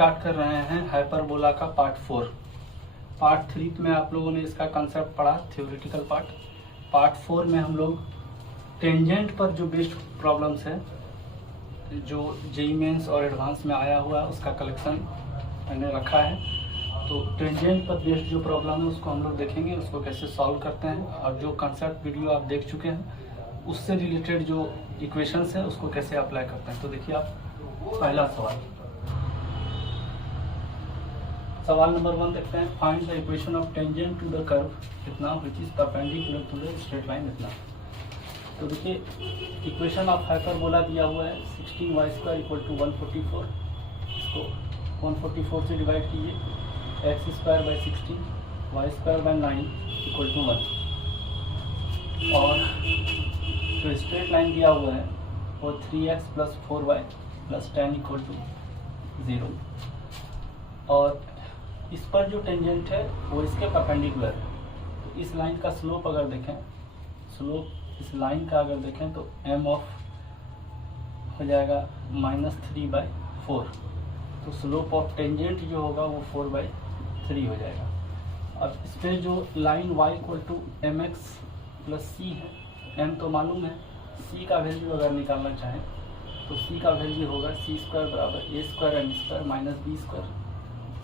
Start कर रहे हैं हाइपरबोला का पार्ट 4। पार्ट 3 में आप लोगों ने इसका कंसेप्ट पढ़ा, थ्योरेटिकल पार्ट। पार्ट 4 में हम लोग टेंजेंट पर जो बेस्ड प्रॉब्लम्स है, जो जेईई मेंस और एडवांस में आया हुआ है, उसका कलेक्शन मैंने रखा है। तो टेंजेंट पर बेस्ड जो प्रॉब्लम है उसको हम लोग देखेंगे, उसको कैसे सॉल्व करते हैं, और जो कंसेप्ट वीडियो आप देख चुके हैं उससे रिलेटेड जो इक्वेशंस है उसको कैसे अप्लाई करते हैं। तो देखिए आप, पहला सवाल नंबर 1 देखते हैं। Find the equation of tangent to the curve इतना which is perpendicular to the straight line इतना। तो देखिए इक्वेशन ऑफ हाइपरबोला दिया हुआ है 16y² इक्वल टू 144। इसको 144 से डिवाइड कीजिए, x² by 16 y² by 9 equal to 1। और जो स्ट्रेट लाइन दिया हुआ है वो 3x + 4y + 10 इक्वल टू 0। और इस पर जो टेंजेंट है वो इसके परपेंडिकुलर है। तो इस लाइन का स्लोप अगर देखें, स्लोप इस लाइन का अगर देखें तो m ऑफ हो जाएगा -3/4। तो स्लोप ऑफ टेंजेंट जो होगा वो 4/3 हो जाएगा। अब इस पर जो लाइन y = mx + c है, m तो मालूम है, c का वैल्यू अगर निकालना चाहें तो c का वैल्यू होगा c² = a² - b²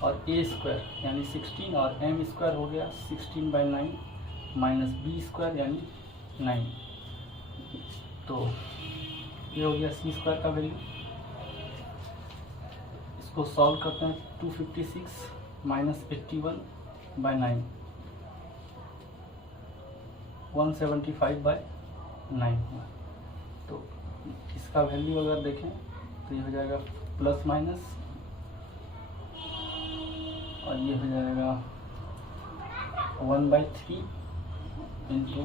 और a² यानी 16 और m² हो गया 16/9 - b² यानी 9। तो ये हो गया c² का वैल्यू। इसको सॉल्व करते हैं, 256 - 81/9 175/9। तो इसका वैल्यू अगर देखें तो ये हो जाएगा प्लस माइनस, और ये हो जाएगा 1/3 इंटू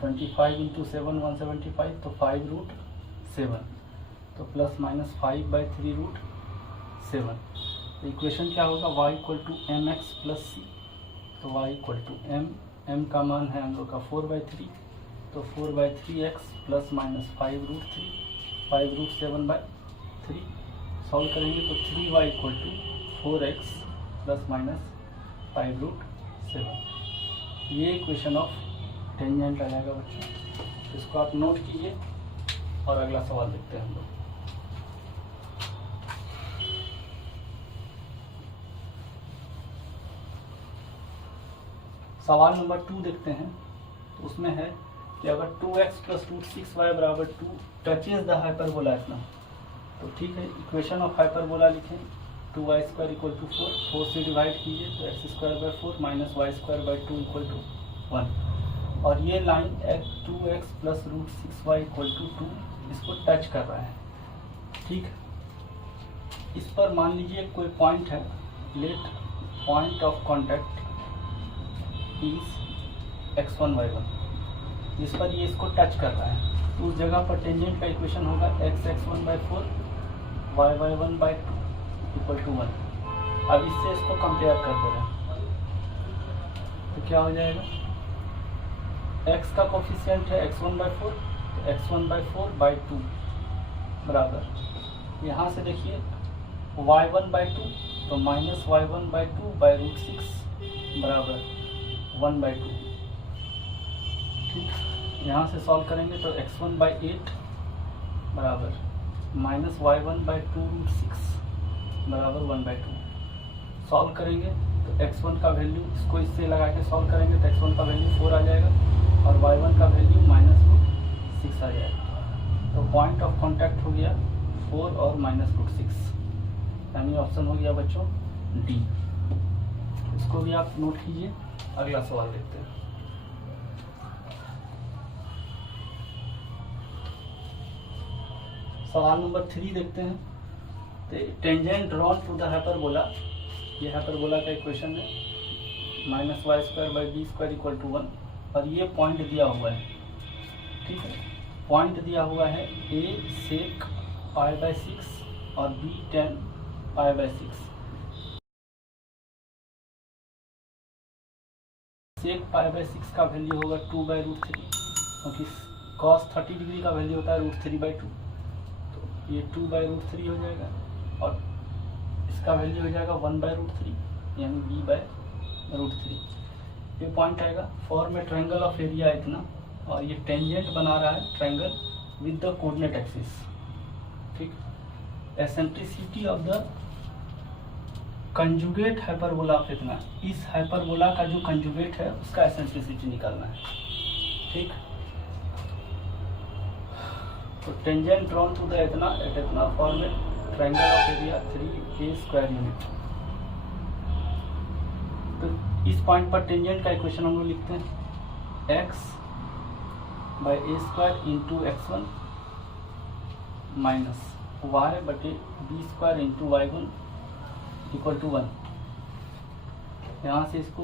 25 इंटू 7 175, तो 5√7। तो ±5/3√7। तो इक्वेशन क्या होगा, y = mx + c। तो y = m का मान है हम लोग का 4/3, तो 4/3x ± 5√3 5√7/3। सॉल्व करेंगे तो 3y = 4x ± 5√7। ये इक्वेशन ऑफ टेंजेंट आ जाएगा बच्चों। इसको आप नोट कीजिए और अगला सवाल देखते हैं हम लोग। सवाल नंबर 2 देखते हैं। तो उसमें है कि अगर 2x + √6y = 2 touches the hyperbola इतना। तो ठीक है, इक्वेशन ऑफ हाइपरबोला लिखें, 2y² = 4, 4 से डिवाइड कीजिए तो x² / 4 - y² / 2 = 1। और ये लाइन 2x + √6y = 2 इसको टच कर रहा है। ठीक है, इस पर मान लीजिए कोई पॉइंट है, let point of contact is x1 y1, जिस पर ये इसको टच कर रहा है। तो उस जगह पर टेंजेंट का इक्वेशन होगा x(x1/4 y(y1/2) = 1। अब इससे इसको कंपेयर कर दे रहे हैं तो क्या हो जाएगा, x का कोफिशिएंट है x1/4, तो x1/4/2 बराबर, यहाँ से देखिए y1/2, तो -y1/2/√6 बराबर 1/2। ठीक, यहाँ से सॉल्व करेंगे तो x1/8 बराबर -y1/2√6 बराबर 1/2। सॉल्व करेंगे तो x1 का वैल्यू, इसको इससे लगा के सॉल्व करेंगे तो x1 का वैल्यू 4 आ जाएगा और y1 का वैल्यू -√6 आ जाएगा। तो पॉइंट ऑफ कॉन्टैक्ट हो गया 4 और -√6, यानी ऑप्शन हो गया बच्चों डी। इसको भी आप नोट कीजिए। अगला सवाल देखते हैं। सवाल नंबर 3 देखते हैं। Tangent drawn to the hyperbola, ये हाइपरबोला का इक्वेशन है, -y² / b² = 1। और ये पॉइंट दिया हुआ है। ठीक है, पॉइंट दिया हुआ है a sec π/6 और b tan π/6। sec π/6 का वैल्यू होगा 2/√3, क्योंकि cos 30 डिग्री का वैल्यू होता है √3/2। तो ये 2/√3 हो जाएगा। और इसका वैल्यू हो जाएगा 1/√3 यानी b/√3। ये पॉइंट आएगा। Form a triangle of area इतना, और ये टेंजेंट बना रहा है triangle with the coordinate axis. ठीक, eccentricity of the conjugate hyperbola of इतना, इस हाइपरबोला का जो कंजुगेट है उसका एसेंट्रिसिटी निकालना है। ठीक, तो टेंजेंट ड्रॉन टू द इतना एट इतना form a triangle of area 3a square unit. तो इस पॉइंट पर टेंजेंट का इक्वेशन हम लोग लिखते हैं x/a² into x1 minus y/b² into y1 equal to 1। यहाँ से इसको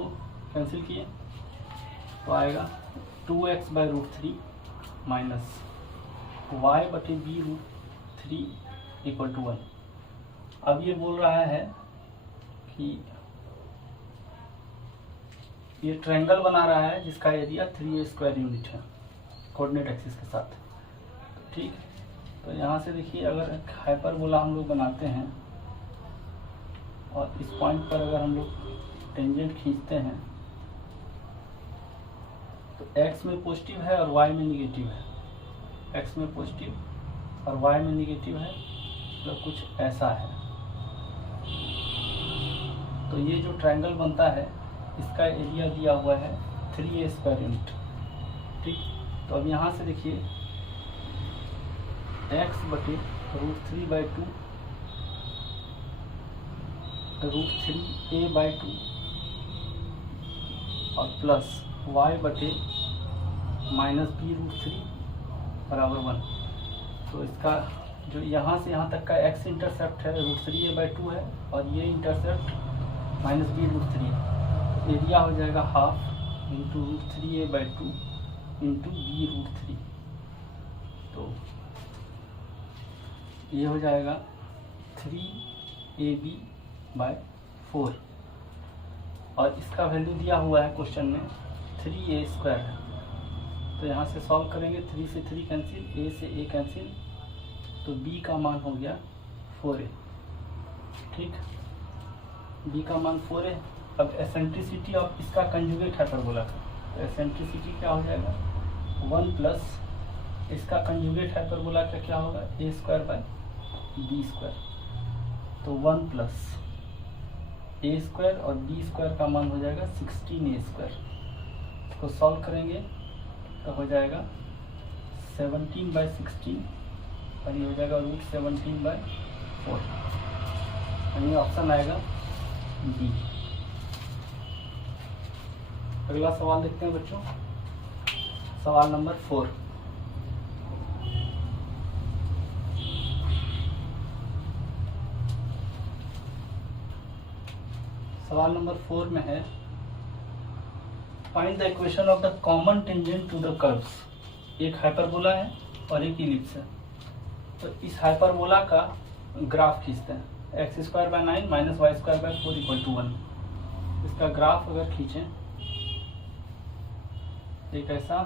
कैंसिल किए तो आएगा 2x/√3 minus y/b√3 equal to 1। अब ये बोल रहा है कि ये ट्रायंगल बना रहा है जिसका एरिया 3a² यूनिट है कोऑर्डिनेट एक्सिस के साथ। ठीक, तो यहाँ से देखिए अगर हाइपरबोला हम लोग बनाते हैं और इस पॉइंट पर अगर हम लोग टेंजेंट खींचते हैं तो x में पॉजिटिव है और y में निगेटिव है, x में पॉजिटिव और y में निगेटिव है, तो कुछ ऐसा है। तो ये जो ट्रायंगल बनता है इसका एरिया दिया हुआ है 3a² यूनिट। ठीक, तो अब यहाँ से देखिए x/√3/2 √3a/2 और प्लस y/-b√3 बराबर 1। तो इसका जो यहाँ से यहाँ तक का x इंटरसेप्ट है √3a/2 है और ये इंटरसेप्ट -b√3 है। एरिया हो जाएगा half into √3a/2 into b√3। तो ये हो जाएगा 3ab/4 और इसका वैल्यू दिया हुआ है क्वेश्चन में 3a² है। तो यहाँ से सॉल्व करेंगे, 3 से 3 कैंसिल, a से a कैंसिल, तो b का मान हो गया 4a। ठीक, b का मान 4a। अब एसेंट्रिसिटी ऑफ इसका कंजुगेट हाइपरबोला का, तो एसेंट्रिसिटी क्या हो जाएगा 1 प्लस इसका कंजुगेट हाइपरबोला का क्या होगा a²/b²। तो 1 प्लस a² और b² का मान हो जाएगा 16a²। इसको सॉल्व करेंगे तो हो जाएगा 17/16 और ये हो जाएगा √17/4, यानी ऑप्शन आएगा बी। अगला सवाल देखते हैं बच्चों, सवाल नंबर 4। सवाल नंबर 4 में है find the equation of the common tangent to the curves. एक हाइपरबोला है और एक इलिप्स है। तो इस हाइपरबोला का ग्राफ खींचते हैं, x²/9 minus y²/4 equal to 1। इसका ग्राफ अगर खींचें, एक ऐसा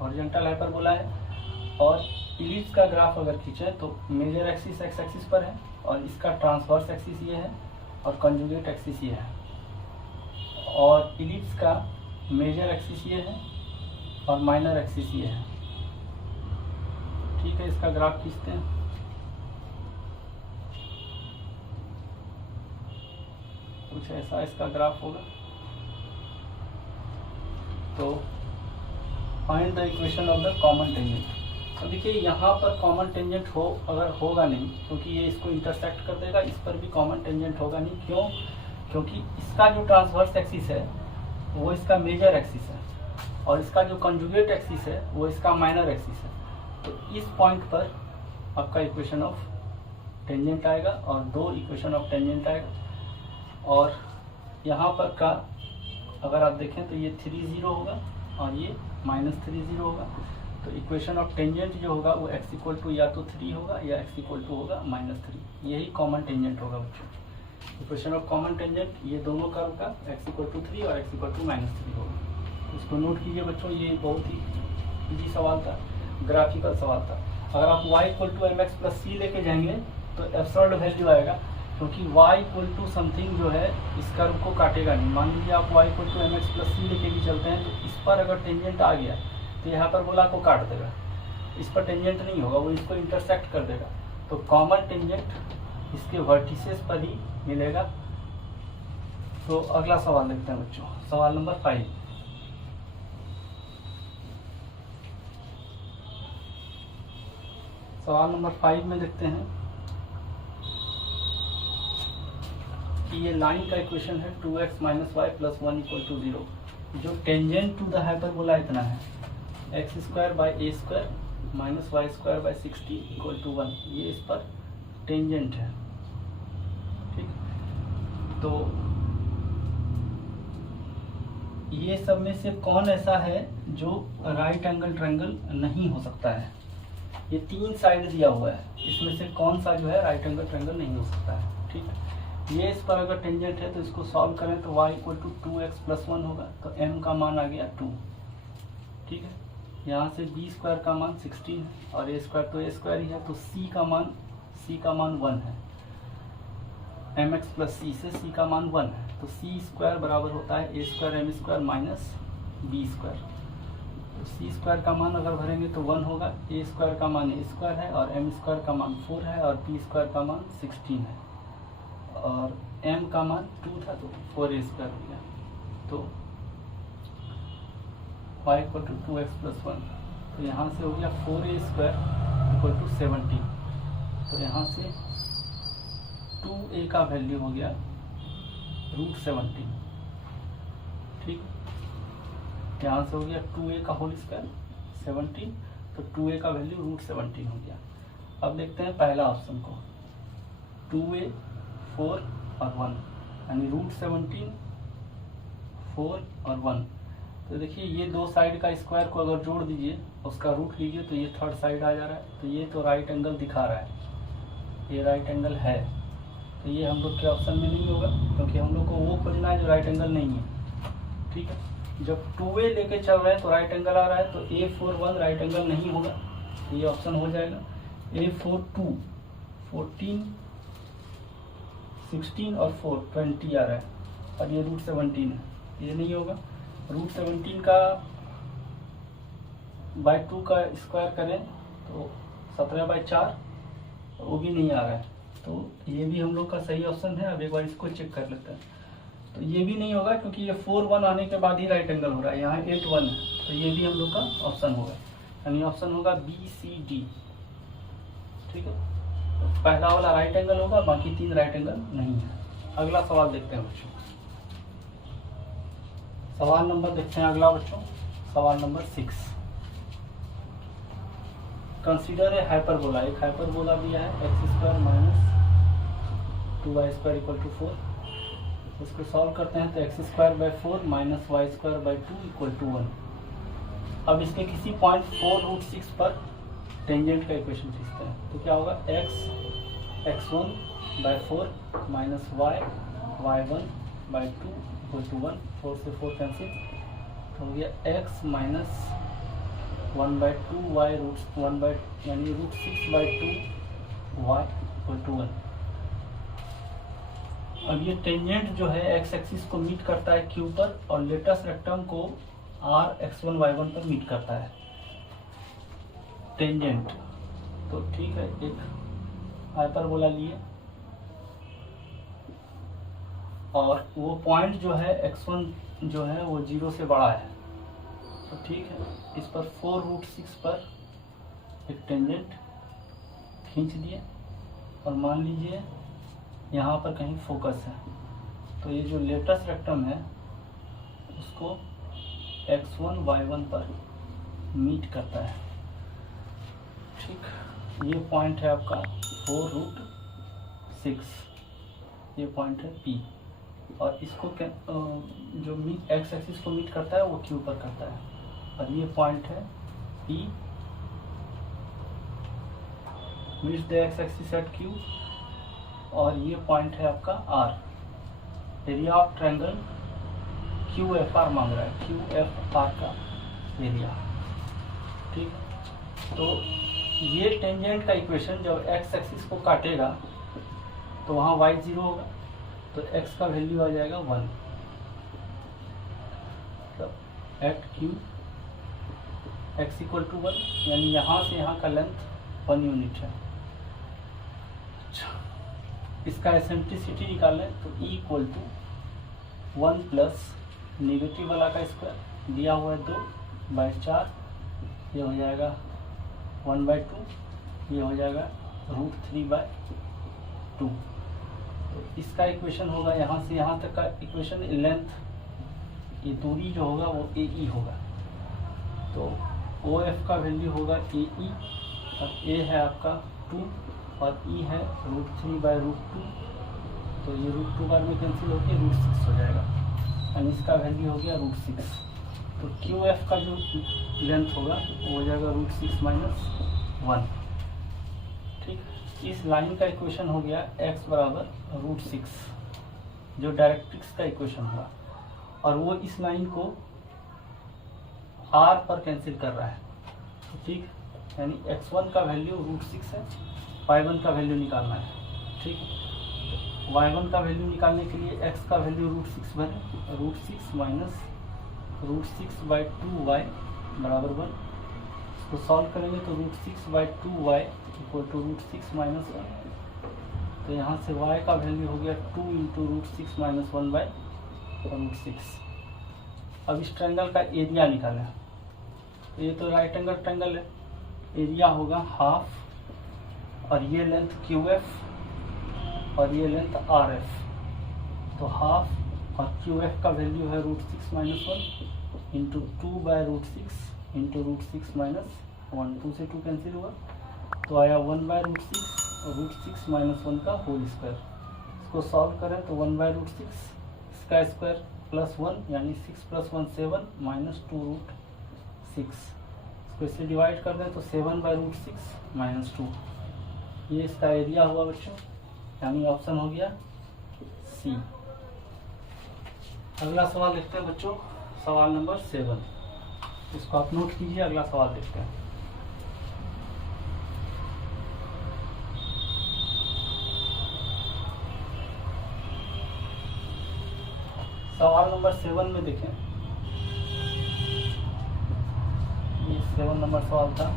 हॉरिजॉन्टल हाइपरबोला है, और इलिप्स का ग्राफ अगर खींचें तो मेजर एक्सिस x एक्सिस पर है और इसका ट्रांसवर्स एक्सिस ये है और कंजुगेट एक्सिस ये है, और इलिप्स का मेजर एक्सिस ये है और माइनर एक्सिस ये है। ठीक है, इसका ग्राफ खींचते हैं। कुछ ऐसा इसका ग्राफ होगा। तो find the equation of the common tangent. तो देखिए यहाँ पर कॉमन टेंजेंट अगर होगा नहीं, क्योंकि ये इसको इंटरसेक्ट कर देगा, इस पर भी कॉमन टेंजेंट होगा नहीं। क्यों? क्योंकि इसका जो ट्रांसवर्स एक्सिस है वो इसका मेजर एक्सिस है और इसका जो कंजुगेट एक्सिस है वो इसका माइनर एक्सिस है। तो इस पॉइंट पर आपका इक्वेशन ऑफ टेंजेंट आएगा और 2 इक्वेशन ऑफ टेंजेंट आएगा। और यहाँ पर का अगर आप देखें तो ये 3 0 होगा और ये -3 0 होगा। तो इक्वेशन ऑफ टेंजेंट जो होगा वो x इक्वल टू या तो 3 होगा या x इक्वल टू होगा -3। यही कॉमन टेंजेंट होगा बच्चों। इक्वेशन ऑफ कॉमन टेंजेंट ये दोनों कर्व का x इक्वल टू 3 और x इक्वल टू -3 होगा। इसको नोट कीजिए बच्चों, ये बहुत ही इजी सवाल था, ग्राफिकल सवाल था। अगर आप y equal to mx plus c लेके जाएंगे तो एब्सर्ड वैल्यू आएगा क्योंकि y इक्वल टू समथिंग जो है इस कर्व को काटेगा नहीं। मान लीजिए आप y equal to m x plus c लेके भी चलते हैं, तो इस पर अगर टेंजेंट आ गया तो यहाँ पर बोला को काट देगा, इस पर टेंजेंट नहीं होगा, वो इसको इंटरसेक्ट कर देगा। तो कॉमन टेंजेंट इसके वर्टिसेस पर ही मिलेगा। तो अगला सवाल देखते हैं बच्चों, सवाल नंबर 5। सवाल नंबर 5 में देखते हैं कि ये लाइन का इक्वेशन है 2x minus y plus 1 equal to 0। जो टेंजेंट टू द हाइपरबोला इतना है, x square by a square minus y square by 60 equal to 1, ये इस पर टेंजेंट है। ठीक, तो ये सब में से कौन ऐसा है जो राइट एंगल ट्रायंगल नहीं हो सकता है? ये 3 साइड दिया हुआ है, इसमें से कौन सा जो है राइट एंगल ट्रायंगल नहीं हो सकता है? ठीक, ये इस पर अगर टेंजेंट है तो इसको सॉल्व करें तो y equal to 2x plus 1 होगा, तो m का मान आ गया 2। ठीक है, यहाँ से b स्क्वायर का मान 16 है और a स्क्वायर तो a स्क्वायर ही है, तो c का मान 1 है। mx प्लस c से c का मान 1 है, तो c स्क्वायर बराबर होता है a square m square minus b square. तो c स्क्वायर का मान अगर भरेंगे तो 1 होगा, a स्क्वायर का मान a स्क्वायर है और m स्क्वायर का मान 4 है और b स्क्वायर का मान 16 है और m का मान 2 था तो 4a स्क्वायर हो गया। तो y equal to 2x plus 1, तो यहाँ से हो गया 4a स्क्वायर इक्वल टू 70। तो यहाँ से 2a का वैल्यू हो गया √17। ठीक, यहाँ से हो गया 2a का होल स्क्वायर 17, तो 2a का वैल्यू √17 हो गया। अब देखते हैं पहला ऑप्शन को, 2a 4 और 1 यानी √17 4 और 1। तो देखिए ये दो साइड का स्क्वायर को अगर जोड़ दीजिए, उसका रूट लीजिए तो ये थर्ड साइड आ जा रहा है। तो ये तो राइट एंगल दिखा रहा है, ये राइट एंगल है, तो ये हम लोग के ऑप्शन में नहीं होगा क्योंकि हम लोग को वो खोजना है जो राइट एंगल नहीं है। ठीक है, जब 2a लेके चल रहे हैं तो राइट एंगल आ रहा है, तो a4 1 राइट एंगल नहीं होगा, तो ये ऑप्शन हो जाएगा। a4 2 14 16 और 4 20 आ रहा है और ये √17 है, ये नहीं होगा। √17 का बाई 2 का स्क्वायर करें तो 17/4, वो भी नहीं आ रहा है, तो ये भी हम लोग का सही ऑप्शन है। अब एक बार इसको चेक कर लेते हैं, तो ये भी नहीं होगा क्योंकि ये 4 1 आने के बाद ही राइट एंगल हो रहा है, यहाँ 8 1 है, तो ये भी हम लोग का ऑप्शन होगा, यानी ऑप्शन होगा BCD। ठीक है, तो पहला वाला राइट एंगल होगा, बाकी 3 राइट एंगल नहीं है। अगला सवाल देखते हैं बच्चों, सवाल नंबर देखते हैं अगला बच्चों, सवाल नंबर 6। कंसीडर ए हाइपरबोला, एक हाइपरबोला दिया है x square minus 2y square equal to 4। इसको सॉल्व करते हैं तो x square by 4 minus y square by 2 equal to 1। अब इसके किसी पॉइंट 4√6 पर टेंजेंट का इक्वेशन खींचते हैं, तो क्या होगा x1 by 4 minus y1 by 2 equal to 1। 4 से 4 कैंसिल, तो हो गया x माइनस 1/2 y रूट 1 यानी √6/2 y इक्वल टू 1। अब ये टेंजेंट जो है x एक्सिस को मीट करता है q पर और लेटस रेक्टम को r x1 y1 पर मीट करता है टेंजेंट। तो ठीक है, एक हाइपरबोला लिए और वो पॉइंट जो है x1 जो है वो 0 से बड़ा है, तो ठीक है, इस पर 4√6 पर एक टेंजेंट खींच दिए और मान लीजिए यहाँ पर कहीं फोकस है, तो ये जो लेटस रेक्टम है उसको x1 y1 पर मीट करता है। ठीक, ये पॉइंट है आपका 4√6, ये पॉइंट है P और इसको जो x एक्सिस को मीट करता है वो Q पर करता है और ये पॉइंट है P meets the x axis at Q और ये पॉइंट है आपका R। Area of triangle QFR मांग रहा है, QFR का एरिया। ठीक, तो ये टेंजेंट का इक्वेशन जब x एक्सिस को काटेगा तो वहाँ y 0 होगा, तो x का वैल्यू आ जाएगा 1। तो at q x equal to 1, यानी यहाँ से यहाँ का लेंथ 1 यूनिट है। अच्छा, इसका एसेंट्रिसिटी निकालें तो E equal to 1 plus negative वाला का स्क्वायर दिया हुआ है 2/4, ये हो जाएगा 1/2, ये हो जाएगा √3/2। तो इसका इक्वेशन होगा यहाँ से यहाँ तक का इक्वेशन, लेंथ, ये दूरी जो होगा वो AE होगा। तो OF का वैल्यू होगा AE, और A है आपका 2 और E है √3/2। तो ये √2 बार में कैंसिल होकर √6 हो जाएगा, और इसका वैल्यू हो गया √6। तो QF का जो लेंथ होगा वो हो जाएगा √6 - 1। ठीक, इस लाइन का इक्वेशन हो गया x बराबर √6, जो डायरेक्ट्रिक्स का इक्वेशन हुआ, और वो इस लाइन को r पर कैंसिल कर रहा है। तो ठीक, यानी x1 का वैल्यू √6 है, y1 का वैल्यू निकालना है। ठीक, y1 का वैल्यू निकालने के लिए x का वैल्यू √6 भरें, √6 माइनस √6/2y बराबर 1। इसको सॉल्व करेंगे तो √6/2y इक्वल टू √6 - 1। तो यहाँ से y का वैल्यू हो गया 2 × √6 - 1/√6। अब इस ट्रायंगल का एरिया निकालें। तो ये तो राइट एंगल ट्रायंगल है, एरिया होगा हाफ, और ये लेंथ QF और ये लेंथ RF। तो हाफ और QF का वैल्यू है √6 - 1 इंटू 2/√6 इंटू √6 - 1। 2 से 2 कैंसिल हुआ, तो आया 1/√6 और √6 - 1 का होल स्क्वायर। इसको सॉल्व करें तो 1/√6 इसका स्क्वायर प्लस 1, यानी 6 + 1 7 माइनस 2√6। इसको इससे डिवाइड कर दें तो 7/√6 - 2। ये इसका एरिया हुआ बच्चों, यानी ऑप्शन हो गया C। अगला सवाल देखते हैं बच्चों, सवाल नंबर 7। इसको आप नोट कीजिए, अगला सवाल देखते हैं। सवाल नंबर 7 में देखें, ये 7 नंबर सवाल था।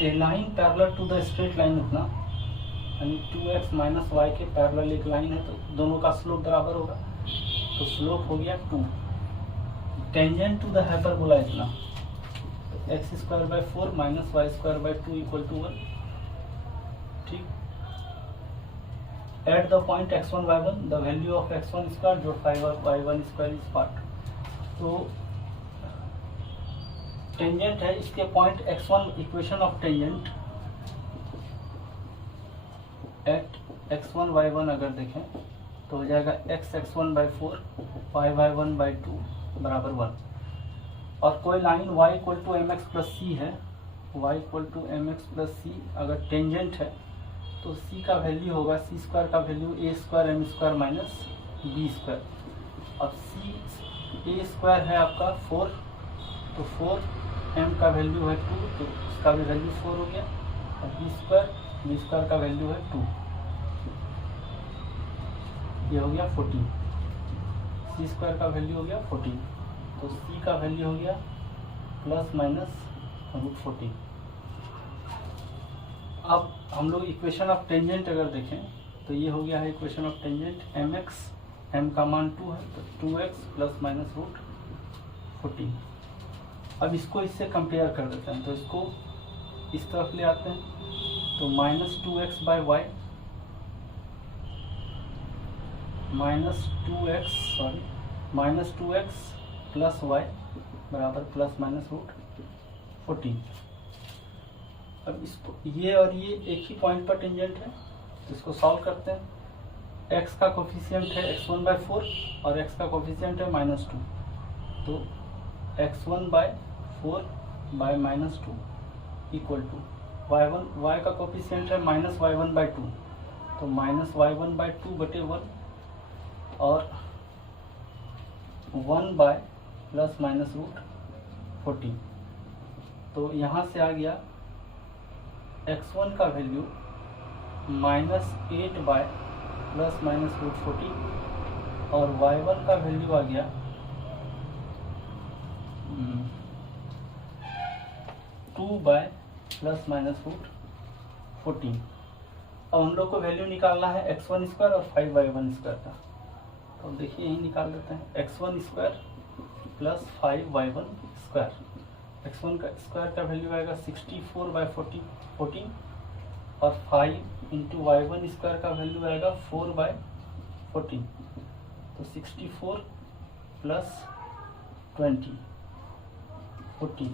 A line parallel to the straight line इतना, यानी 2x - y के पैरेलल एक लाइन है, तो दोनों का स्लोप बराबर होगा। तो स्लोप हो गया 2। टेंजेंट टू द हाइपरबोला इतना, तो x²/4 - y²/2 इक्वल टू 1। ठीक, at the point x1 y1 the value of x1² जो 5y1² इस पार्ट। तो टेंजेंट है इसके point x1, equation of tangent at x1 y1 अगर देखें तो हो जाएगा x(x1/4 y(y1/2) बराबर 1। और कोई लाइन y = mx + c है, y = mx + c अगर टेंजेंट है तो c का वैल्यू होगा, c² का वैल्यू a² m² - b²। अब a² है आपका 4, तो 4, m का वैल्यू है 2, तो इसका भी वैल्यू 4 हो गया, और b² का वैल्यू है 2, ये हो गया 14। c² का वैल्यू हो गया 14, तो c का वैल्यू हो गया ±√14। अब हम लोग इक्वेशन ऑफ टेंजेंट अगर देखें तो ये हो गया है equation of tangent mx, m का मान 2 है, तो 2x ±√14। अब इसको इससे कंपेयर कर देते हैं, तो इसको इस तरफ ले आते हैं, तो -2x + y बराबर ±√14। अब इसको ये और ये एक ही पॉइंट पर टेंजेंट है, तो इसको सॉल्व करते हैं। x का कोफिशिएंट है x1/4 और x का कोफिशिएंट है -2, तो x1/4 -2 इक्वल टू y का कोफिशिएंट है -y1/2, तो -y1/2/1 और 1 ± √14। तो यहाँ से आ गया x1 का वैल्यू -8 बाय ±√40 और y1 का वैल्यू आ गया 2 बाय ±√14। अब हम लोग को वैल्यू निकालना है x1 स्क्वायर और 5y1 स्क्वायर का। तो देखिए यही निकाल देते हैं, x1 square plus 5y1 square. x1 का स्क्वायर का वैल्यू आएगा 64 बाय 14 और 5 इंटू y1 स्क्वायर का वैल्यू आएगा 4 बाय 14। तो 64 प्लस 20 14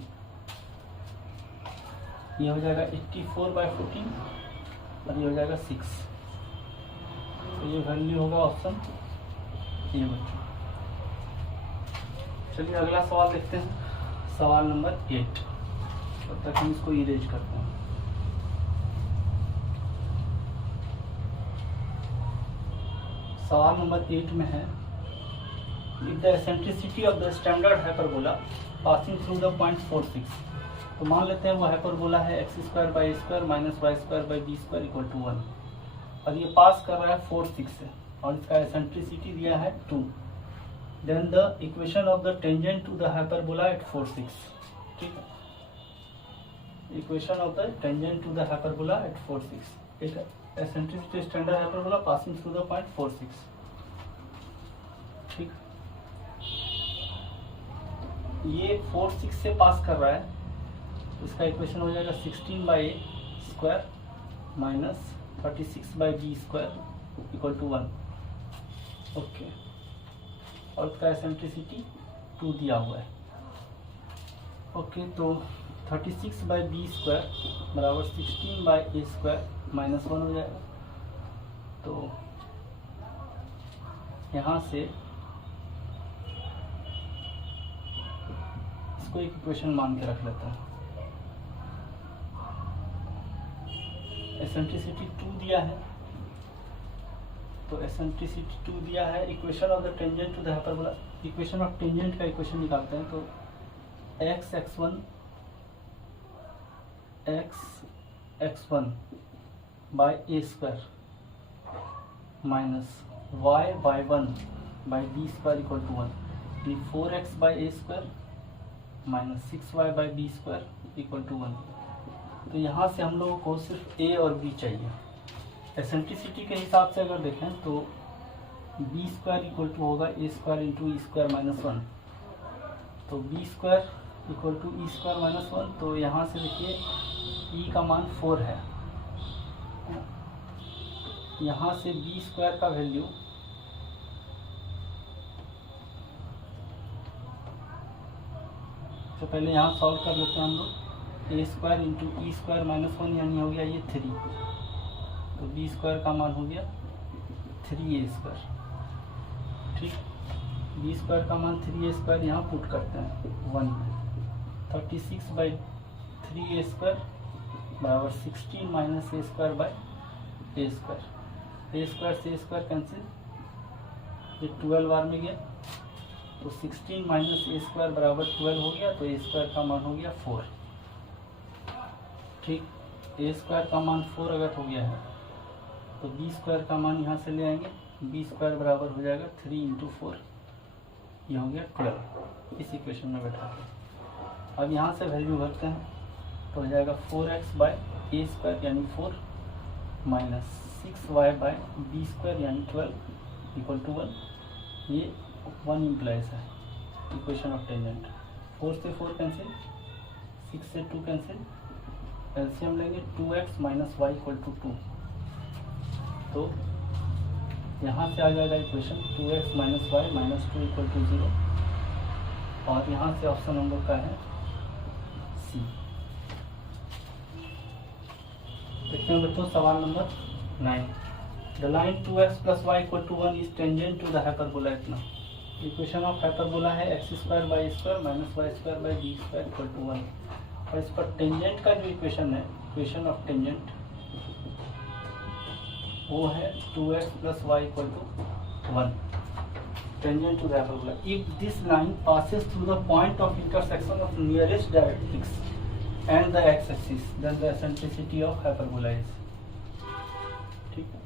ये हो जाएगा 84 बाय 14 और ये हो जाएगा 6। तो ये वैल्यू होगा ऑप्शन ये बच्चों। चलिए अगला सवाल देखते हैं, सवाल नंबर 8। तब तक हम इसको इरेज करते हैं। सवाल नंबर 8 में है, if the eccentricity of the standard hyperbola passing through the point 46। तो मान लेते हैं वो हाइपरबोला है x square by square minus y square by b square equal to 1 और ये पास कर रहा है 46 से और इसका एसेंट्रिसिटी दिया है 2। Then the equation of the tangent to the hyperbola at 46। ठीक है, equation of the tangent to the hyperbola at 46। एक eccentricity standard hyperbola passing through the point 46। ठीक, ये 46 से पास कर रहा है, इसका इक्वेशन हो जाएगा 16 by square minus 36 by b square equal to 1। Okay, और इसका एसेंट्रिसिटी 2 दिया हुआ है। ओके, तो 36 बाई बी स्क्वायर बराबर 16 बाई ए स्क्वायर माइनस 1 हो जाएगा। तो यहाँ से इसको एक इक्वेशन मान के रख लेता हूँ। एसेंट्रिसिटी 2 दिया है, तो एसेंट्रिसिटी 2 दिया है। Equation of the tangent to the hyperbola, equation of tangent का इक्वेशन निकालते हैं। तो x1 by a square minus y1 by b square equal to 1, 4x by a square minus 6y by b square equal to 1। तो यहाँ से हम लोगों को सिर्फ a और b चाहिए। एसेंट्रिसिटी के हिसाब से अगर देखें तो बी स्क्वायर इक्वल टू होगा a square into e square minus 1। तो b square equal to e square minus 1। तो यहाँ से देखिए ई का मान 4 है, यहाँ से बी स्क्वायर का वैल्यू तो पहले यहाँ सॉल्व कर लेते हैं हम लोग। ए square into e square minus 1 यानी हो गया ये 3। तो बी स्क्वायर का मान हो गया 3a स्क्वायर। ठीक, बी स्क्वायर का मान 3a स्क्वायर यहाँ पुट करते हैं 1 में। 36 बाई 3a स्क्वायर बराबर 16 minus A square by a square. A square से ए स्क्वायर कैंसिल, ये 12 बार में गया। तो 16 माइनस ए स्क्वायर बराबर 12 हो गया। तो ए स्क्वायर का मान हो गया 4। ठीक, ए स्क्वायर का मान 4 अगर हो गया है तो बी स्क्वायर का मान यहाँ से ले आएंगे। बी स्क्वायर बराबर हो जाएगा 3 इंटू 4, ये हो गया 12 इस इक्वेशन में बैठा के। अब यहाँ से वैल्यू भरते हैं तो हो जाएगा 4x बाई ए स्क्वायर यानी 4 minus 6y by b square यानी 12 इक्वल टू 1। ये 1 इम्प्लाइज है इक्वेशन ऑफ टेंजेंट। 4 से 4 कैंसिल, 6 से 2 कैंसिल, एलसीएम लेंगे 2x minus y equal to 2। तो यहाँ से आ जाएगा equation 2x minus y minus 2 equal to 0। और यहाँ से ऑप्शन हम लोग का है सी। देखते हैं बच्चों सवाल number 9। The line 2x plus y equal to 1 is tangent to the hyperbola. इतना इक्वेशन ऑफ हाइपरबोला है x square by square minus y square by b square equal to 1। और इस पर टेंजेंट का जो इक्वेशन है, इक्वेशन ऑफ टेंजेंट, वो है 2x plus y equal to 1 tangent to the hyperbola. If this line passes through the point of intersection of nearest directrix. And the x axis, then the eccentricity of hyperbola is. ठीक है,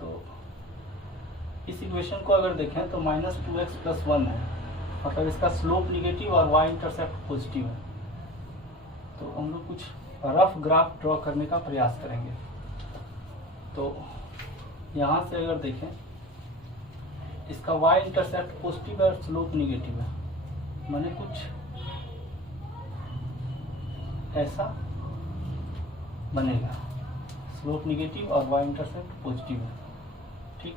तो इस equation को अगर देखें तो -2x+1 है, मतलब इसका स्लोप निगेटिव और y इंटरसेप्ट पॉजिटिव है। तो हम लोग कुछ रफ ग्राफ ड्रॉ करने का प्रयास करेंगे। तो यहाँ से अगर देखें, इसका y इंटरसेप्ट पॉजिटिव है और स्लोप निगेटिव है, माने कुछ ऐसा बनेगा, स्लोप निगेटिव और y इंटरसेप्ट पॉजिटिव है। ठीक,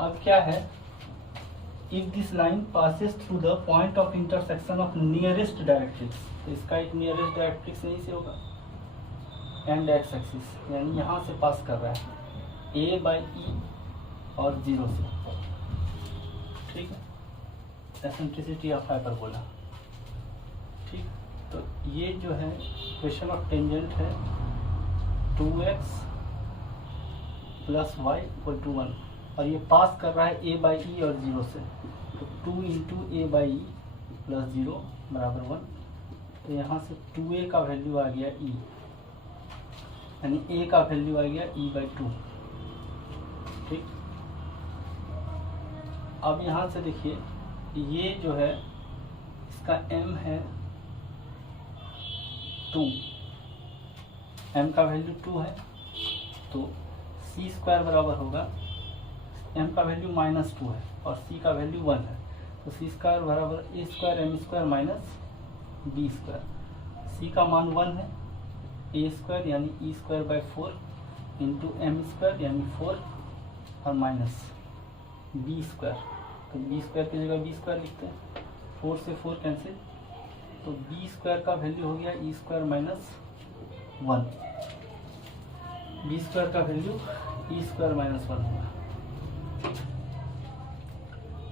अब क्या है, if this line passes through the point of intersection of nearest directrix, तो इसका एक नियरेस्ट डायरेक्ट्रिक्स यहीं से होगा, एंड एक्स एक्सिस, यानी यहाँ से पास कर रहा है a/e और 0 से। ठीक है, एसेंट्रिसिटी ऑफ हाइपरबोला। ठीक, तो ये जो है इक्वेशन ऑफ टेंजेंट है 2x + y = 1, और ये पास कर रहा है a/e और 0 से, तो 2 × a/e + 0 = 1। तो यहाँ से 2a का वैल्यू आ गया e, यानी a का वैल्यू आ गया e/2। ठीक, अब यहाँ से देखिए, ये जो है इसका m है 2, m का वैल्यू 2 है, तो c² बराबर होगा, m का वैल्यू -2 है और c का वैल्यू 1 है, तो c² बराबर a² m² - b²। c का मान 1 है, a² यानी e²/4 इंटू m² यानी 4 और माइनस b², तो b² की जगह b² लिखते हैं, 4 से 4 कैंसिल, तो b² का वैल्यू हो गया e² - 1, b² का वैल्यू e² - 1 होगा,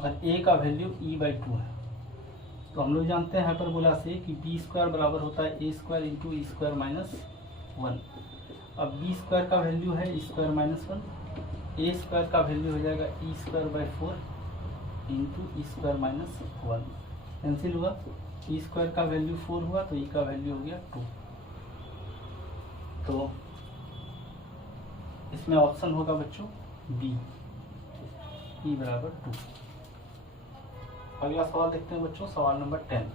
और a का वैल्यू e/2 है। तो हम लोग जानते हैं हाइपरबोला से कि b² बराबर होता है a² × e² - 1। अब b² का वैल्यू है e² - 1, a² का वैल्यू हो जाएगा e²/4 इंटू e² - 1, कैंसिल हुआ, e² का वैल्यू 4 हुआ, तो e का वैल्यू हो गया 2। तो इसमें ऑप्शन होगा बच्चों बी, e = 2। अगला सवाल देखते हैं बच्चों, सवाल number 10।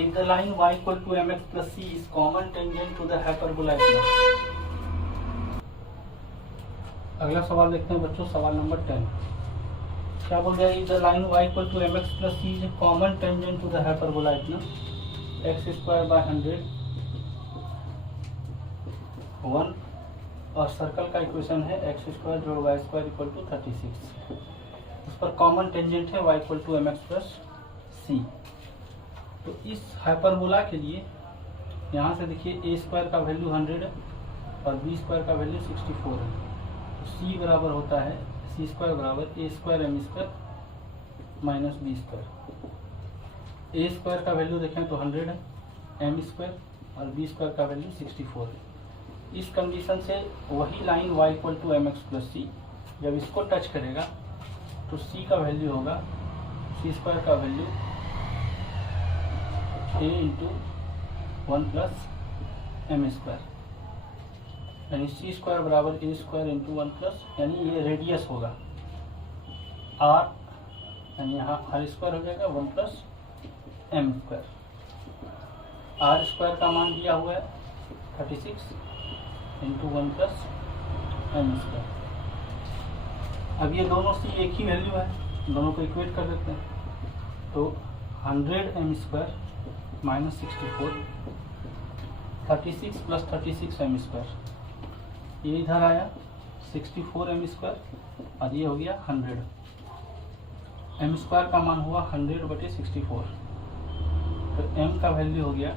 If the line y = mx + c is common tangent to the hyperbola x। अगला सवाल देखते हैं बच्चों, सवाल नंबर 10। क्या बोल रहा है, if the line y = mx + c is common tangent to the hyperbola x²/100 1, और सर्कल का इक्वेशन है x² + y² = 36, उस पर कॉमन टेंजेंट है y = mx + c। तो इस हाइपरबोला के लिए यहाँ से देखिए a² का वैल्यू 100 है और b² का वैल्यू 64 है, तो c बराबर होता है c² बराबर a² m² - b²। a² का वैल्यू देखें तो 100 है, m² और b² का वैल्यू 64 है। इस कंडीशन से वही लाइन y = mx + c जब इसको टच करेगा तो c का वैल्यू होगा c² का वैल्यू a × 1 + m², यानी c² बराबर a² × 1 यानी ये रेडियस होगा r, यानी यहाँ r² हो जाएगा 1 + m²। r² का मान दिया हुआ है 36 × 1 + m²। अब ये दोनों c एक ही वैल्यू है, दोनों को इक्वेट कर देते हैं, तो 100 m² - 64, 36 + 36 m², ये इधर आया 64 m² और ये हो गया 100, m² का मान हुआ 100/64, तो m का वैल्यू हो गया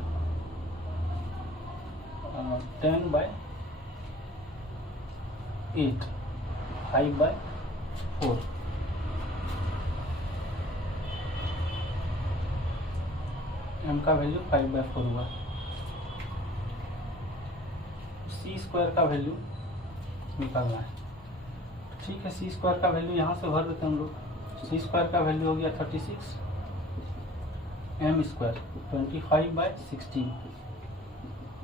10/8, 5/4। m का वैल्यू 5/4 हुआ। स्क्वायर का वैल्यू निकालना है। ठीक है, सी स्क्वायर का वैल्यू यहाँ से भर देते हैं हम लोग। सी स्क्वायर का वैल्यू हो गया 36, एम स्क्वायर 25/16,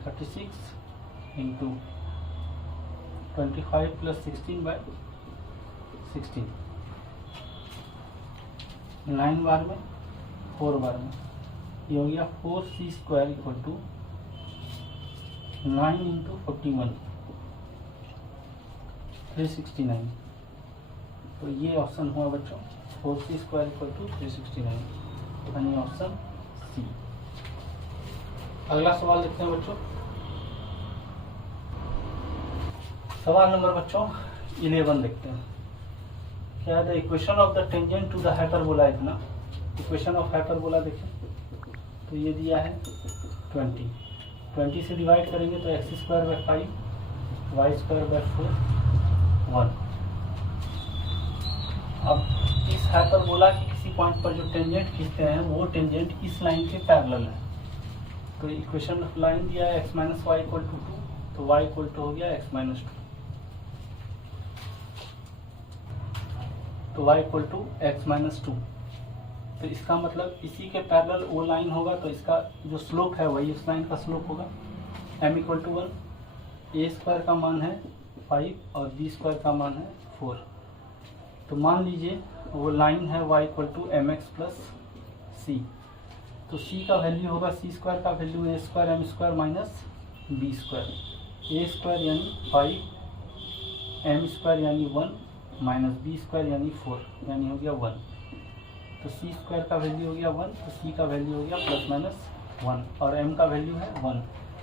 36 इंटू 25 प्लस 16/16, 9 बार में 4 बार में, ये हो गया 4c square equal to 9 into 41, 369। तो ये ऑप्शन हुआ बच्चों 4c स्क्वायर इक्वल टू 369, यानी ऑप्शन सी। अगला सवाल देखते हैं बच्चों। सवाल नंबर बच्चों 11 देखते हैं। क्या है? The equation of the tangent to the hyperbola इतना। इक्वेशन ऑफ हाइपरबोला देखें तो ये दिया है 20 से डिवाइड करेंगे तो x square by 5, y square by 4, 1। अब इस हाइपरबोला के किसी पॉइंट पर जो टेंजेंट खींचते हैं वो टेंजेंट इस लाइन के पैरेलल है। तो इक्वेशन ऑफ लाइन दिया है x minus y equal to 2, तो y इक्वल टू हो गया x माइनस 2, तो y equal to x minus 2। तो इसका मतलब इसी के पैरेलल वो लाइन होगा, तो इसका जो स्लोप है वही उस लाइन का स्लोप होगा। m equal to 1, a square का मान है 5 और b स्क्वायर का मान है 4। तो मान लीजिए वो लाइन है y equal to m x plus c. तो c का वैल्यू होगा, c स्क्वायर का value a square m square minus b square, a square यानी 5, m स्क्वायर यानी 1 माइनस b स्क्वायर यानी 4, यानी हो गया 1। तो c स्क्वायर का वैल्यू हो गया 1, तो c का वैल्यू हो गया प्लस माइनस 1 और m का वैल्यू है 1।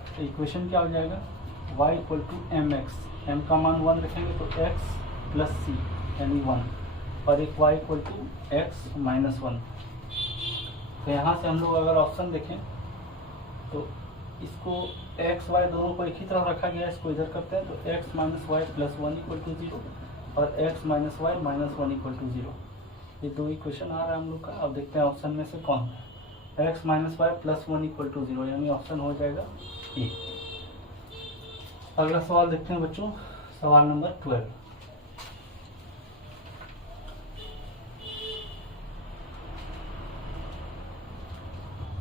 तो इक्वेशन क्या हो जाएगा? y equal to m x, एम का मान 1 रखेंगे तो x प्लस सी यानी 1, और एक y equal to x minus 1। तो यहाँ से हम लोग अगर ऑप्शन देखें तो इसको x y दोनों को एक ही तरफ रखा गया है, इसको इधर करते हैं तो x minus y plus 1 equal to 0 और x minus y minus 1 equal to 0। ये दो इक्वेशन आ रहा है हम लोग का। अब देखते हैं ऑप्शन में से कौन है। x minus y plus 1 equal to 0, यानी ऑप्शन हो जाएगा ए। अगला सवाल देखते हैं बच्चों, सवाल नंबर 12।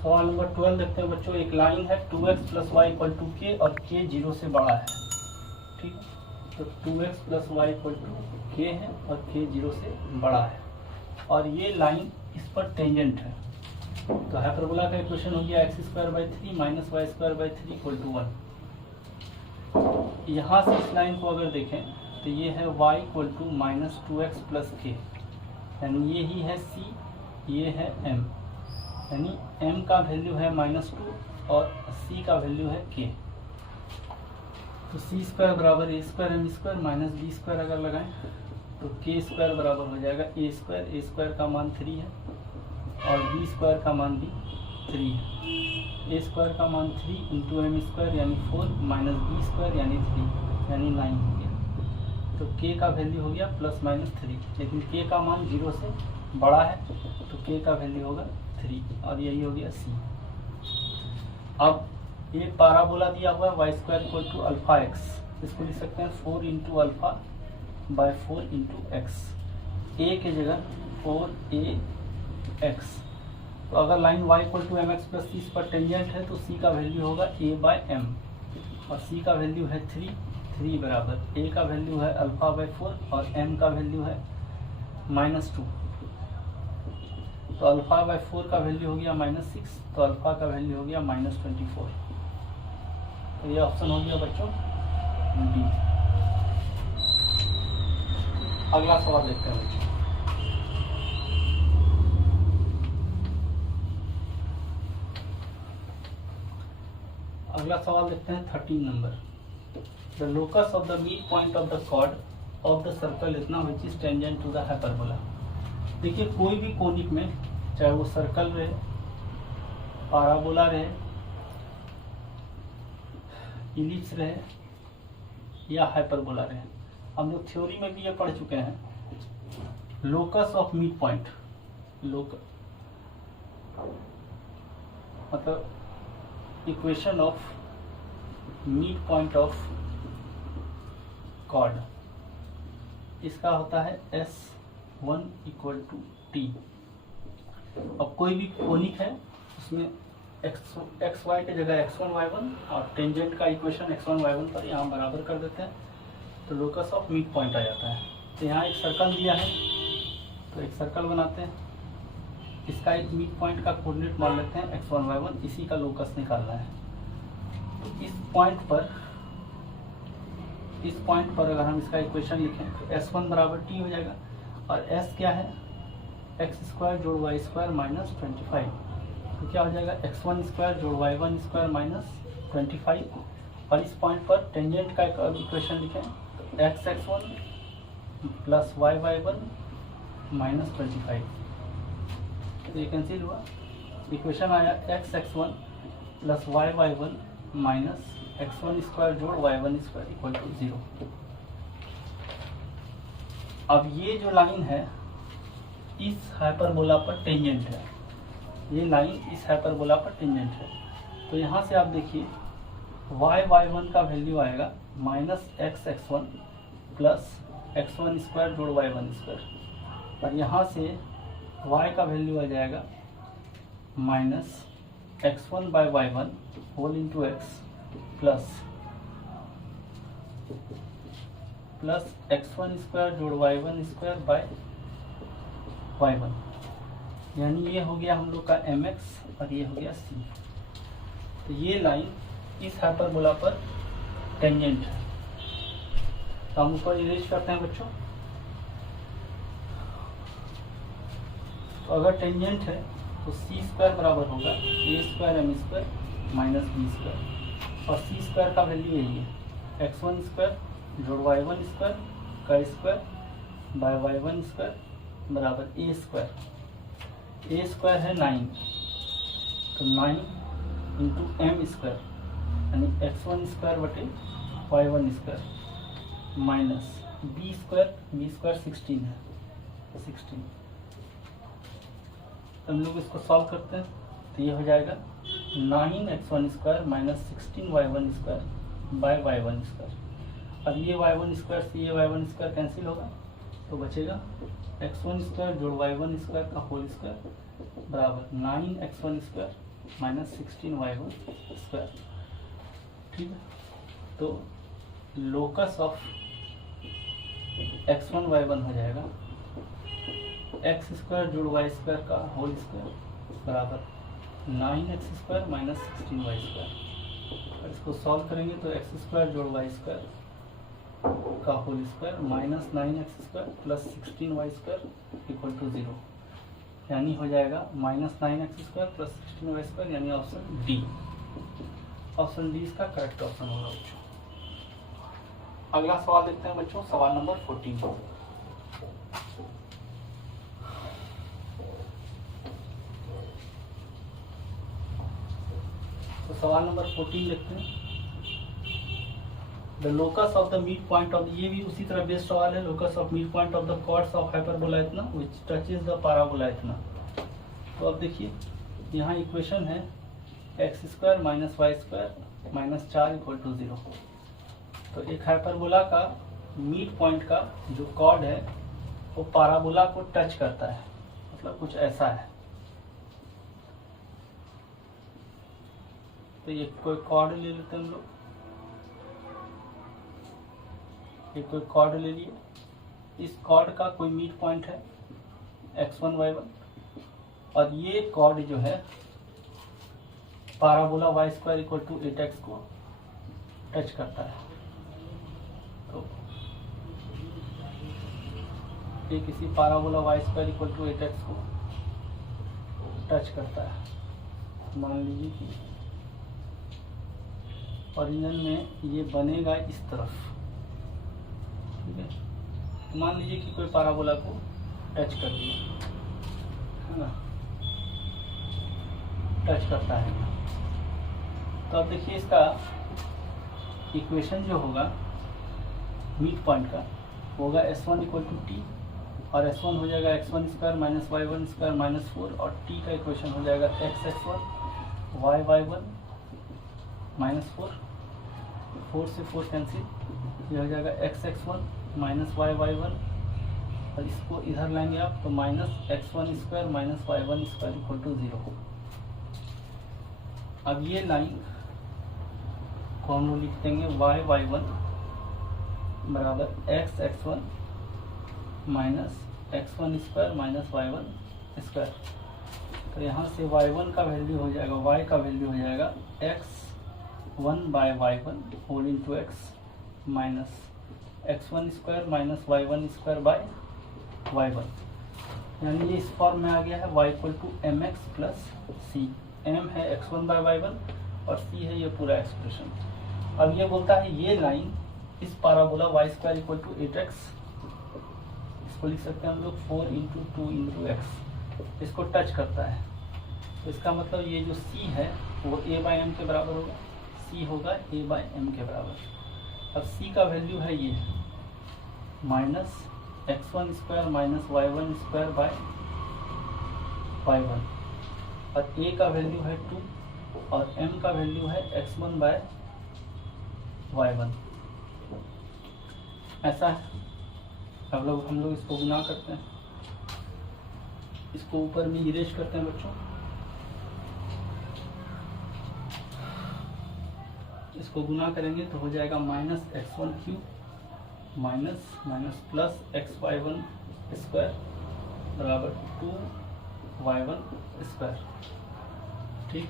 सवाल नंबर 12 देखते हैं बच्चों। एक लाइन है 2x plus y equal to के और k 0 से बड़ा है। ठीक है, तो 2x plus y equal to के है और k 0 से बड़ा है और ये लाइन इस पर टेंजेंट है। तो हाइपरबोला का इक्वेशन हो गया x square by 3 minus y square by 3 equal to 1। यहाँ से इस लाइन को अगर देखें तो ये है y equal to minus 2x plus k, यानी ये ही है c, ये है m, यानी m का वैल्यू है -2 और c का वैल्यू है k। तो c स्क्वायर बराबर a square m square minus b square अगर लगाएं तो k स्क्वायर बराबर हो जाएगा a स्क्वायर का मान 3 है और b स्क्वायर का मान भी 3 है। a स्क्वायर का मान 3 इंटू एम स्क्वायर यानी 4 माइनस b स्क्वायर यानी 3 यानी 9 हो गया। तो k का वैल्यू हो गया प्लस माइनस 3, लेकिन k का मान 0 से बड़ा है तो k का वैल्यू होगा 3 और यही हो गया c। अब ये पैराबोला दिया हुआ है y square equal to alpha x, इसको लिख सकते हैं 4 into alpha by 4 into x, a के जगह 4ax। तो अगर line y equal to m x plus c पर टेंजेंट है तो c का वैल्यू होगा a बाय एम और c का वैल्यू है 3 बराबर a का वैल्यू है अल्फा बाय 4 और m का वैल्यू है -2। तो अल्फा बाय 4 का वैल्यू हो गया -6, तो अल्फा का वैल्यू हो गया -24। तो ये ऑप्शन हो गया बच्चों डी। अगला सवाल देखते हैं बच्चों। अगला सवाल देखते हैं 13 number. The locus of the mid point of the chord of the circle इतना which is tangent to the hyperbola. देखिए कोई भी कोनिक में, चाहे वो सर्कल रहे, पैराबोला रहे, इलिप्स रहे या हाइपरबोला रहे, हम लोग थ्योरी में भी ये पढ़ चुके हैं। लोकस ऑफ मिड पॉइंट, मतलब equation of mid point of chord, इसका होता है S1 इक्वल टू टी। अब कोई भी कोनिक है उसमें एक्स वाई की जगह x1 y1 और टेंजेंट का इक्वेशन x1 y1 पर यहाँ बराबर कर देते हैं, तो लोकस ऑफ मिड पॉइंट आ जाता है। तो यहाँ एक सर्कल दिया है, तो एक सर्कल बनाते हैं, इसका एक मिड पॉइंट का कोऑर्डिनेट मान लेते हैं x1 y1, इसी का लोकस निकालना है। तो इस पॉइंट पर अगर हम इसका इक्वेशन लिखें तो S1 बराबर t हो जाएगा, और S क्या है, एक्स स्क्वायर जोड़ वाई स्क्वायर माइनस 25, तो क्या हो जाएगा x1 स्क्वायर जोड़ y1 स्क्वायर माइनस 25। और इस पॉइंट पर टेंजेंट का एक इक्वेशन लिखें तो x1 प्लस y1 माइनस 25, तो ये कैंसिल हुआ, इक्वेशन आया x1 plus y1 minus x1 square जोड़ y1 स्क्वायर इक्वल टू 0। अब ये जो लाइन है इस हाइपरबोला पर टेंजेंट है, ये लाइन इस हाइपरबोला पर टेंजेंट है। तो यहाँ से आप देखिए y1 का वैल्यू आएगा minus x1 plus x1 square जोड़ y1 स्क्वायर, और यहाँ से y का वैल्यू आ जाएगा minus x1 by y1 whole into x plus x1 square जोड़ y1 स्क्वायर बाय y1, यानी ये हो गया हम लोग का mx और ये हो गया c। तो ये लाइन इस हाइपरबोला पर टेंजेंट है। तो हम ऊपर इरेज करते हैं बच्चों। तो अगर टेंजेंट है तो c स्क्वायर बराबर होगा a square m square minus b square, और c स्क्वायर का वैल्यू यही है x1 स्क्वायर जोड़ y1 स्क्वायर का स्क्वायर बाय y1 स्क्वायर बराबर a स्क्वायर है 9, तो 9 इंटू m स्क्वायर यानी x1 स्क्वायर बटे y1 square minus b square 16 है, 16। हम लोग इसको सॉल्व करते हैं तो ये हो जाएगा 9x1 square minus 16y1 square by y1 square. अब ये y1 स्क्वायर से ये y1 स्क्वायर कैंसिल होगा, तो बचेगा x1 स्क्वायर जोड़ y1 स्क्वायर का होल स्क्वायर बराबर 9x1 square minus 16y1 square. ठीक है, तो लोकस ऑफ x1 y1 हो जाएगा एक्स स्क्वायर जोड़ वाई स्क्वायर का होल स्क्वायर बराबर 9x square minus 16y square. और इसको सॉल्व करेंगे तो एक्स स्क्वायर जोड़ वाई स्क्वायर का whole square minus 9x square plus 16y square equal to 0, यानी हो जाएगा minus 9x square plus 16y square, यानी ऑप्शन डी। ऑप्शन डी इसका करेक्ट ऑप्शन होगा बच्चों। अगला सवाल देखते हैं बच्चों, सवाल नंबर 14। तो सवाल नंबर 14 देखते हैं। The locus of the mid point of, ये भी उसी तरह बेस्ड सवाल है, locus of mid point of the chords of hyperbola इतना व्हिच टचेस द पैराबोला इतना। तो अब देखिए यहाँ इक्वेशन है x square minus y square minus 4 equal to 0। तो एक हाइपरबोला का मिड पॉइंट का जो कॉर्ड है वो पैराबोला को टच करता है, मतलब कुछ ऐसा है। तो ये कोई कॉर्ड ले लेते हैं हम लोग, ये कोई कॉर्ड ले लिए, इस कॉर्ड का कोई मिड पॉइंट है x1 y1, और ये कॉर्ड जो है parabola y square equal to 8x को टच करता है। तो ये किसी parabola y square equal to 8x को टच करता है। मान लीजिए कि ओरिजिन में ये बनेगा इस तरफ, ठीक है। मान लीजिए कि कोई पैराबोला को टच कर दिया, है ना, टच करता है। तो अब देखिए इसका इक्वेशन जो होगा मिड पॉइंट का होगा S1 इक्वल टू टी, और S1 हो जाएगा x1 square minus y1 square minus 4, और t का इक्वेशन हो जाएगा xx1 y1 माइनस 4 से 4 कैंसिल, यह हो जाएगा x(x1) माइनस y(y1), और इसको इधर लाएंगे आप तो minus x1² minus y1² equal to 0। अब ये लाइन को हम लोग लिख देंगे y(y1) बराबर x(x1) minus x1² minus y1²। तो यहाँ से y1 का वैल्यू हो जाएगा, y का वैल्यू हो जाएगा x1/y1 whole into x minus x1² minus y1² y1, यानी ये इस फॉर्म में आ गया है y equal to mx plus c। m है x1/y1 और c है ये पूरा एक्सप्रेशन। अब ये बोलता है ये लाइन इस parabola y² equal to 8x, इसको लिख सकते हैं हम लोग 4 इंटू 2 इंटू x, इसको टच करता है। तो इसका मतलब ये जो c है वो a/m के बराबर होगा, c होगा a/m के बराबर। अब c का वैल्यू है ये minus x1² minus y1² bye y1, और a का वैल्यू है 2 और m का वैल्यू है x1/y1। ऐसा है। अब हम लोग इसको गुना करते हैं, इसको ऊपर में इरेज करते हैं बच्चों। इसको गुना करेंगे तो हो जाएगा minus x1³ minus minus plus xy1² बराबर 2y1²। ठीक,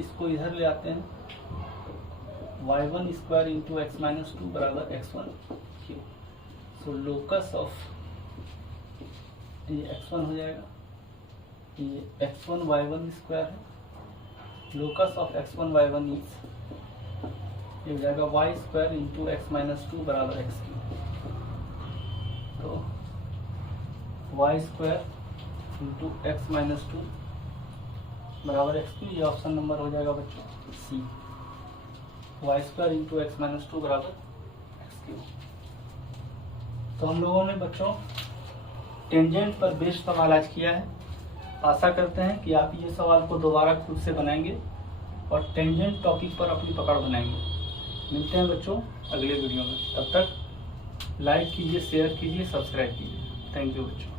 इसको इधर ले आते हैं, y1² इंटू x माइनस 2 बराबर x1³। सो लोकस ऑफ ये x1 हो जाएगा, ये x1y1² है, लोकस ऑफ x1y1 इज ये हो जाएगा y² इंटू x माइनस 2 बराबर x3। तो y² इंटू x माइनस 2 बराबर x3, ये ऑप्शन नंबर हो जाएगा बच्चों सी। y² इंटू x माइनस 2 बराबर x3। तो हम लोगों ने बच्चों टेंजेंट पर बेस्ड सवाल आज किया है। आशा करते हैं कि आप ये सवाल को दोबारा खुद से बनाएंगे और टेंजेंट टॉपिक पर अपनी पकड़ बनाएंगे। मिलते हैं बच्चों अगले वीडियो में, तब तक लाइक कीजिए, शेयर कीजिए, सब्सक्राइब कीजिए। थैंक यू बच्चों।